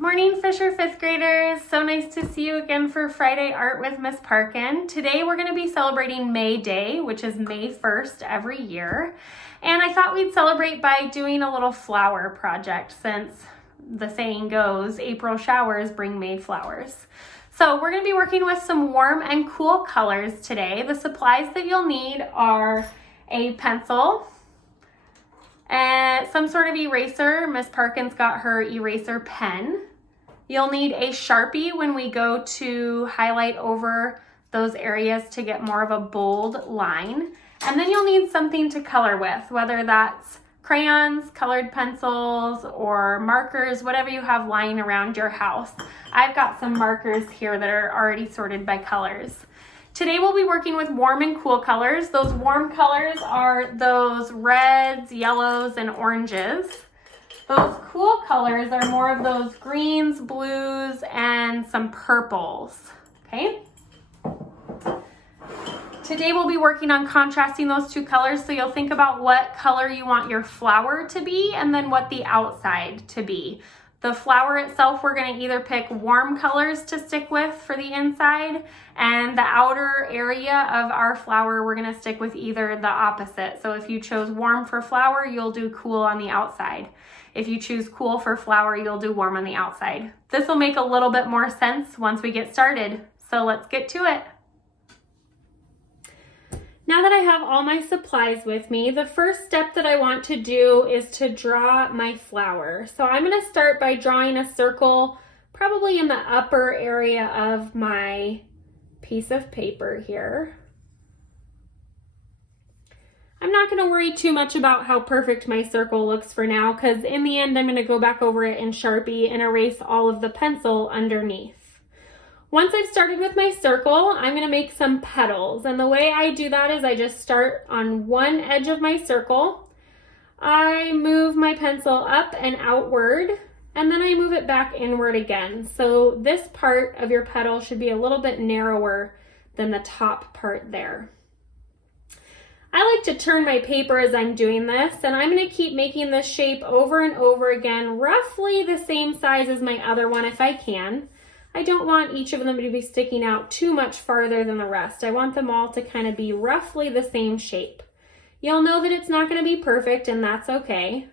Morning, Fisher fifth graders. So nice to see you again for Friday Art with Miss Parkin. Today we're going to be celebrating May Day, which is May 1st every year. And I thought we'd celebrate by doing a little flower project since the saying goes, April showers bring May flowers. So we're going to be working with some warm and cool colors today. The supplies that you'll need are a pencil, and some sort of eraser. Miss Parkin's got her eraser pen. You'll need a Sharpie when we go to highlight over those areas to get more of a bold line. And then you'll need something to color with, whether that's crayons, colored pencils, or markers, whatever you have lying around your house. I've got some markers here that are already sorted by colors. Today we'll be working with warm and cool colors. Those warm colors are those reds, yellows, and oranges. Those cool colors are more of those greens, blues, and some purples, okay? Today we'll be working on contrasting those two colors, so you'll think about what color you want your flower to be and then what the outside to be. The flower itself, we're going to either pick warm colors to stick with for the inside, and the outer area of our flower, we're going to stick with either the opposite. So if you chose warm for flower, you'll do cool on the outside. If you choose cool for flower, you'll do warm on the outside. This will make a little bit more sense once we get started. So let's get to it. Now that I have all my supplies with me, the first step that I want to do is to draw my flower. So I'm going to start by drawing a circle, probably in the upper area of my piece of paper here. I'm not going to worry too much about how perfect my circle looks for now, because in the end I'm going to go back over it in Sharpie and erase all of the pencil underneath. Once I've started with my circle, I'm going to make some petals, and the way I do that is I just start on one edge of my circle. I move my pencil up and outward, and then I move it back inward again. So this part of your petal should be a little bit narrower than the top part there. I like to turn my paper as I'm doing this, and I'm going to keep making this shape over and over again, roughly the same size as my other one if I can. I don't want each of them to be sticking out too much farther than the rest. I want them all to kind of be roughly the same shape. You'll know that it's not going to be perfect, and that's okay.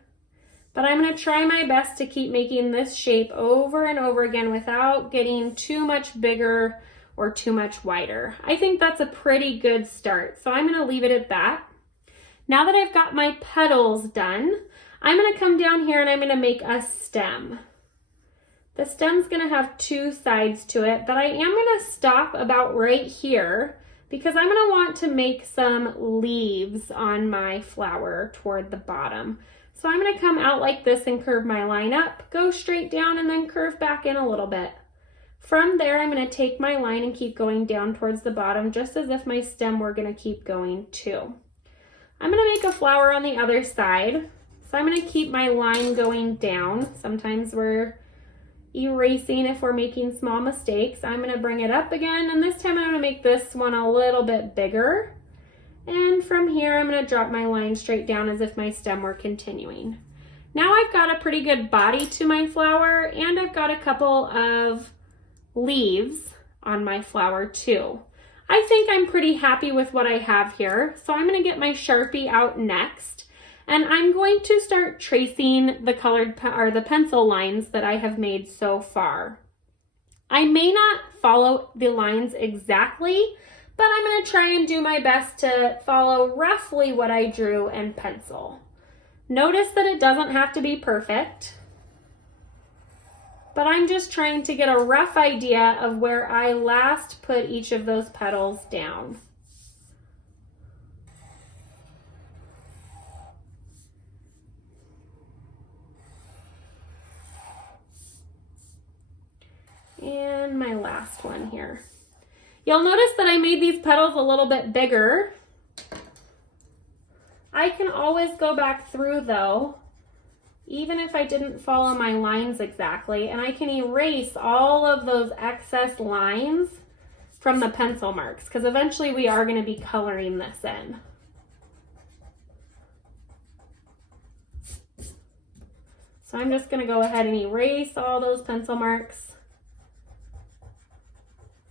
But I'm going to try my best to keep making this shape over and over again without getting too much bigger or too much wider. I think that's a pretty good start, so I'm going to leave it at that. Now that I've got my petals done, I'm going to come down here and I'm going to make a stem. The stem's going to have two sides to it, but I am going to stop about right here because I'm going to want to make some leaves on my flower toward the bottom. So I'm going to come out like this and curve my line up, go straight down, and then curve back in a little bit. From there, I'm going to take my line and keep going down towards the bottom, just as if my stem were going to keep going too. I'm going to make a flower on the other side. So I'm going to keep my line going down. Sometimes we're erasing if we're making small mistakes. I'm going to bring it up again, and this time I'm going to make this one a little bit bigger. And from here, I'm going to drop my line straight down as if my stem were continuing. Now I've got a pretty good body to my flower, and I've got a couple of leaves on my flower too. I think I'm pretty happy with what I have here, so I'm going to get my Sharpie out next, and I'm going to start tracing the the pencil lines that I have made so far. I may not follow the lines exactly, but I'm going to try and do my best to follow roughly what I drew in pencil. Notice that it doesn't have to be perfect, but I'm just trying to get a rough idea of where I last put each of those petals down. And my last one here. You'll notice that I made these petals a little bit bigger. I can always go back through though, even if I didn't follow my lines exactly, and I can erase all of those excess lines from the pencil marks, because eventually we are going to be coloring this in. So I'm just gonna go ahead and erase all those pencil marks.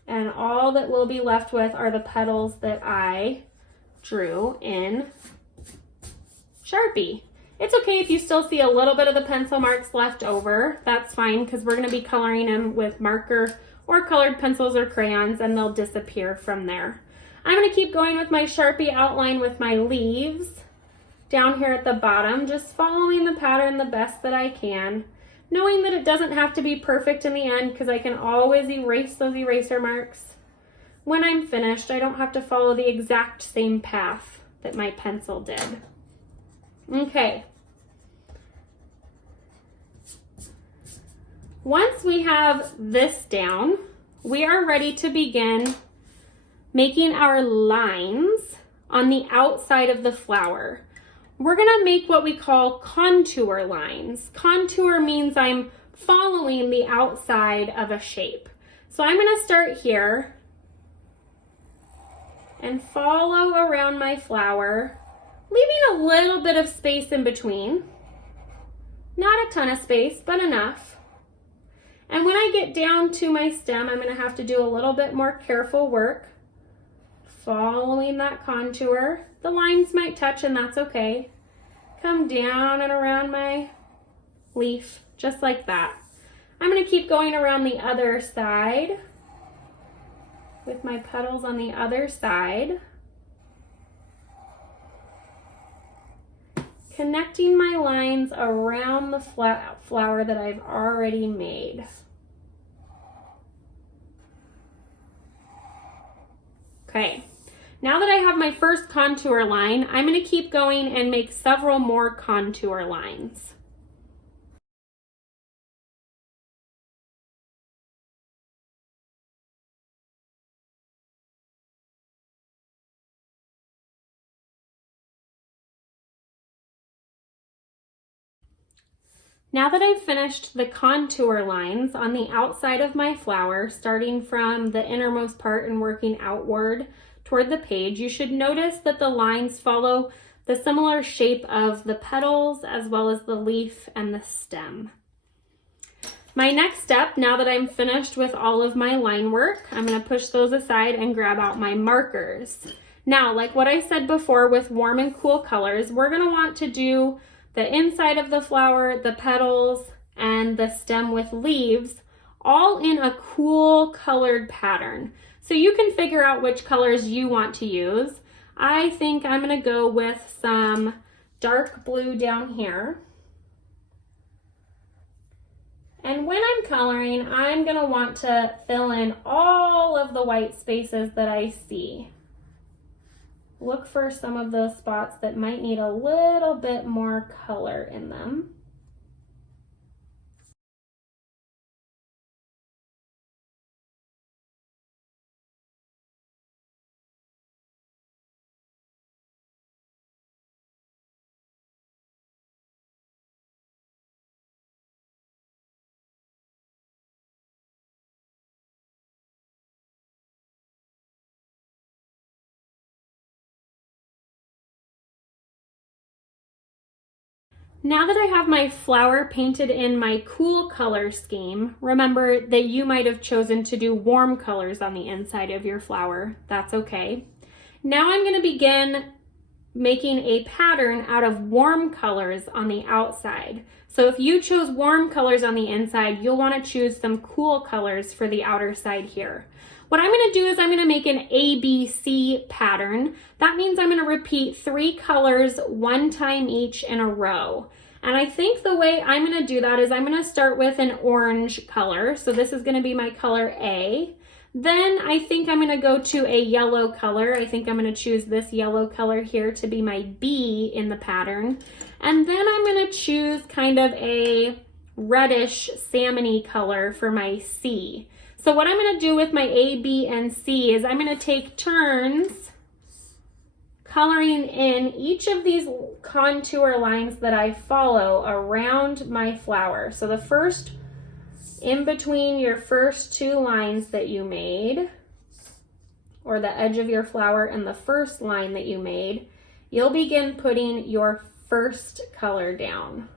And all that we'll be left with are the petals that I drew in Sharpie. It's okay if you still see a little bit of the pencil marks left over. That's fine, because we're gonna be coloring them with marker or colored pencils or crayons, and they'll disappear from there. I'm gonna keep going with my Sharpie outline with my leaves down here at the bottom, just following the pattern the best that I can, knowing that it doesn't have to be perfect in the end, because I can always erase those eraser marks. When I'm finished, I don't have to follow the exact same path that my pencil did. Okay. Once we have this down, we are ready to begin making our lines on the outside of the flower. We're gonna make what we call contour lines. Contour means I'm following the outside of a shape. So I'm gonna start here and follow around my flower, leaving a little bit of space in between. Not a ton of space, but enough. And when I get down to my stem, I'm gonna have to do a little bit more careful work, following that contour. The lines might touch, and that's okay. Come down and around my leaf, just like that. I'm gonna keep going around the other side with my petals on the other side, connecting my lines around the flower that I've already made. Okay, now that I have my first contour line, I'm going to keep going and make several more contour lines. Now that I've finished the contour lines on the outside of my flower, starting from the innermost part and working outward toward the page, you should notice that the lines follow the similar shape of the petals as well as the leaf and the stem. My next step, now that I'm finished with all of my line work, I'm going to push those aside and grab out my markers. Now, like what I said before with warm and cool colors, we're going to want to do the inside of the flower, the petals, and the stem with leaves, all in a cool colored pattern. So you can figure out which colors you want to use. I think I'm gonna go with some dark blue down here. And when I'm coloring, I'm gonna want to fill in all of the white spaces that I see. Look for some of those spots that might need a little bit more color in them. Now that I have my flower painted in my cool color scheme, remember that you might have chosen to do warm colors on the inside of your flower. That's okay. Now I'm going to begin making a pattern out of warm colors on the outside. So if you chose warm colors on the inside, you'll want to choose some cool colors for the outer side here. What I'm going to do is I'm going to make an ABC pattern. That means I'm going to repeat 3 colors 1 time each in a row. And I think the way I'm going to do that is I'm going to start with an orange color. So this is going to be my color A. Then I think I'm going to go to a yellow color. I think I'm going to choose this yellow color here to be my B in the pattern. And then I'm going to choose kind of a reddish salmon-y color for my C. So what I'm going to do with my A, B, and C is I'm going to take turns coloring in each of these contour lines that I follow around my flower. So the first, in between your first 2 lines that you made, or the edge of your flower and the first line that you made, you'll begin putting your first color down.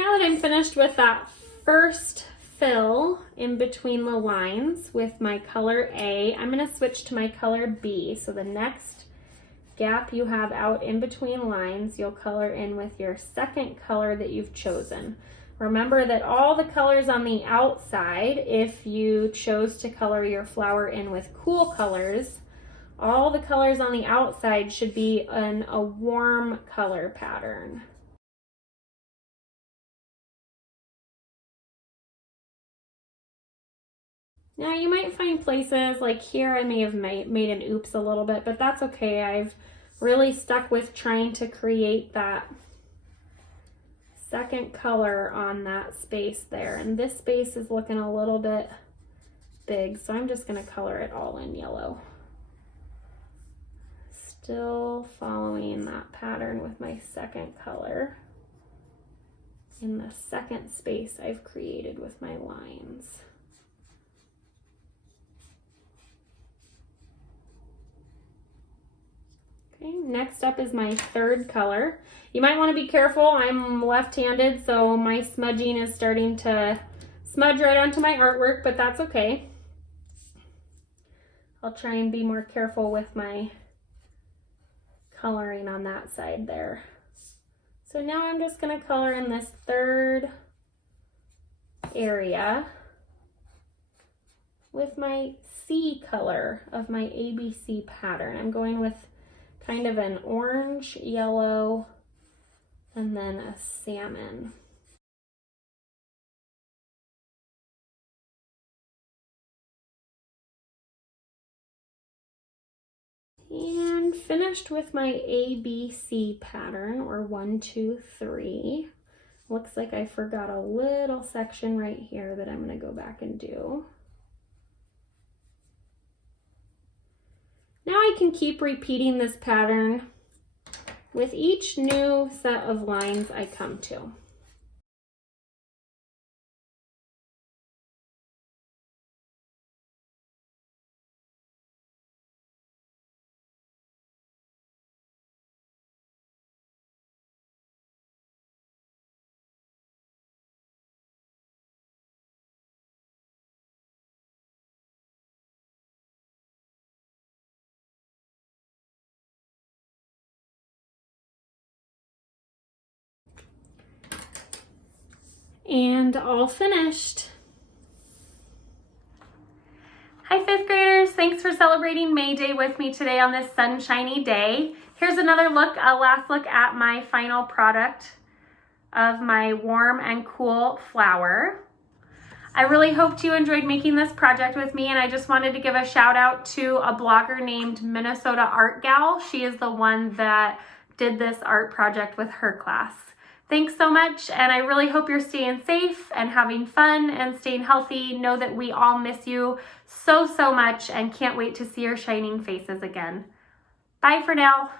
Now that I'm finished with that first fill in between the lines with my color A, I'm going to switch to my color B. So the next gap you have out in between lines, you'll color in with your second color that you've chosen. Remember that all the colors on the outside, if you chose to color your flower in with cool colors, all the colors on the outside should be in a warm color pattern. Now you might find places like here I may have made an oops a little bit, but that's okay. I've really stuck with trying to create that second color on that space there, and this space is looking a little bit big, so I'm just going to color it all in yellow. Still following that pattern with my second color in the second space I've created with my lines. Okay, next up is my third color. You might want to be careful. I'm left-handed, so my smudging is starting to smudge right onto my artwork, but that's okay. I'll try and be more careful with my coloring on that side there. So now I'm just going to color in this third area with my C color of my ABC pattern. I'm going with kind of an orange, yellow, and then a salmon. And finished with my ABC pattern, or 1, 2, 3. Looks like I forgot a little section right here that I'm going to go back and do. Now I can keep repeating this pattern with each new set of lines I come to. And all finished. Hi fifth graders, thanks for celebrating May Day with me today on this sunshiny day. Here's another look, a last look at my final product of my warm and cool flower. I really hoped you enjoyed making this project with me, and I just wanted to give a shout out to a blogger named Minnesota Art Gal. She is the one that did this art project with her class. Thanks so much, and I really hope you're staying safe and having fun and staying healthy. Know that we all miss you so much and can't wait to see your shining faces again. Bye for now.